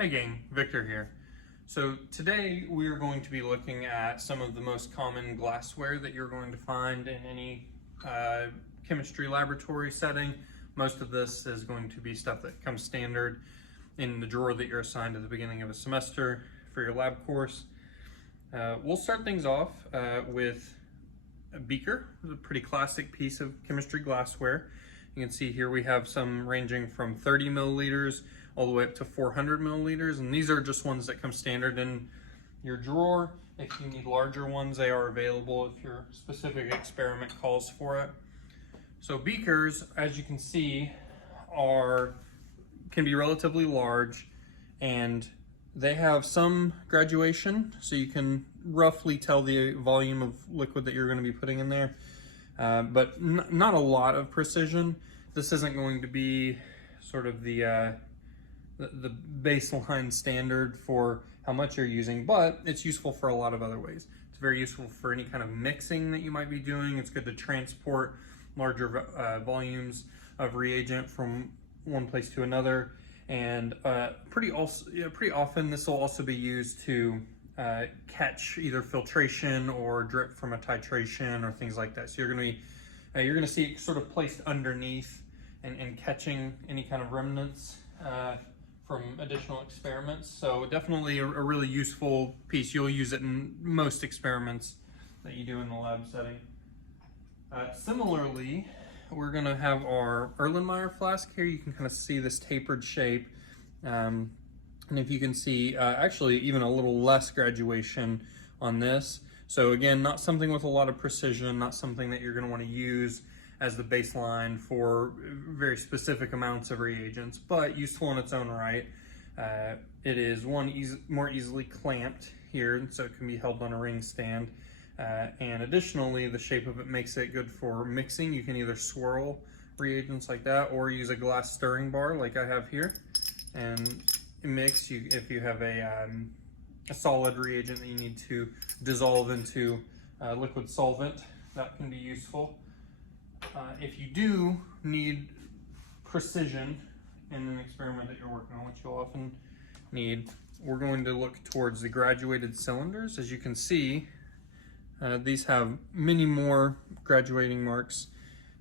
Hey gang, Victor here. So today we are going to be looking at some of the most common glassware that you're going to find in any chemistry laboratory setting. Most of this is going to be stuff that comes standard in the drawer that you're assigned at the beginning of a semester for your lab course. We'll start things off with a beaker, a pretty classic piece of chemistry glassware. You can see here we have some ranging from 30 milliliters all the way up to 400 milliliters, and these are just ones that come standard in your drawer. If you need larger ones, they are available if your specific experiment calls for it. So beakers, as you can see, can be relatively large, and they have some graduation, so you can roughly tell the volume of liquid that you're going to be putting in there, but not a lot of precision. This isn't going to be sort of the baseline standard for how much you're using, but it's useful for a lot of other ways. It's very useful for any kind of mixing that you might be doing. It's good to transport larger volumes of reagent from one place to another, and pretty often this will also be used to catch either filtration or drip from a titration or things like that. So you're going to see it sort of placed underneath and catching any kind of remnants from additional experiments. So definitely a really useful piece. You'll use it in most experiments that you do in the lab setting. Similarly, we're going to have our Erlenmeyer flask here. You can kind of see this tapered shape. And if you can see, actually even a little less graduation on this. So again, not something with a lot of precision, not something that you're going to want to use as the baseline for very specific amounts of reagents, but useful in its own right. It is more easily clamped here, so it can be held on a ring stand. And additionally, the shape of it makes it good for mixing. You can either swirl reagents like that or use a glass stirring bar like I have here and mix. If you have a solid reagent that you need to dissolve into liquid solvent, that can be useful. If you do need precision in an experiment that you're working on, which you'll often need, we're going to look towards the graduated cylinders. As you can see, these have many more graduating marks,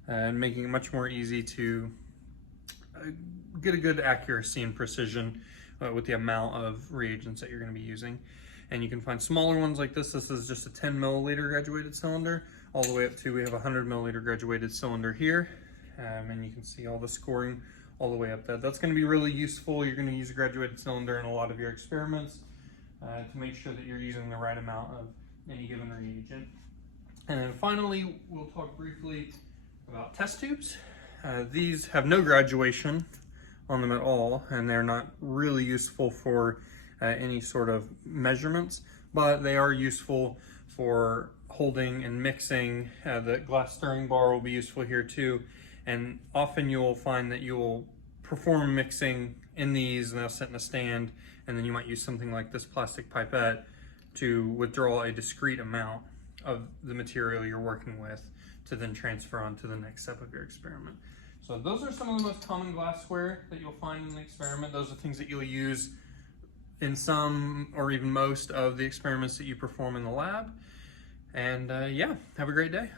making it much more easy to get a good accuracy and precision with the amount of reagents that you're going to be using. And you can find smaller ones like this. This is just a 10 milliliter graduated cylinder, all the way up to, we have a 100 milliliter graduated cylinder here. And you can see all the scoring all the way up there. That's going to be really useful. You're going to use a graduated cylinder in a lot of your experiments to make sure that you're using the right amount of any given reagent. And then finally, we'll talk briefly about test tubes. These have no graduation on them at all, and they're not really useful for any sort of measurements, but they are useful for holding and mixing. The glass stirring bar will be useful here too, and often you'll find that you'll perform mixing in these, and they'll sit in a stand, and then you might use something like this plastic pipette to withdraw a discrete amount of the material you're working with to then transfer on to the next step of your experiment. So those are some of the most common glassware that you'll find in the experiment. Those are things that you'll use in some or even most of the experiments that you perform in the lab. And yeah, have a great day.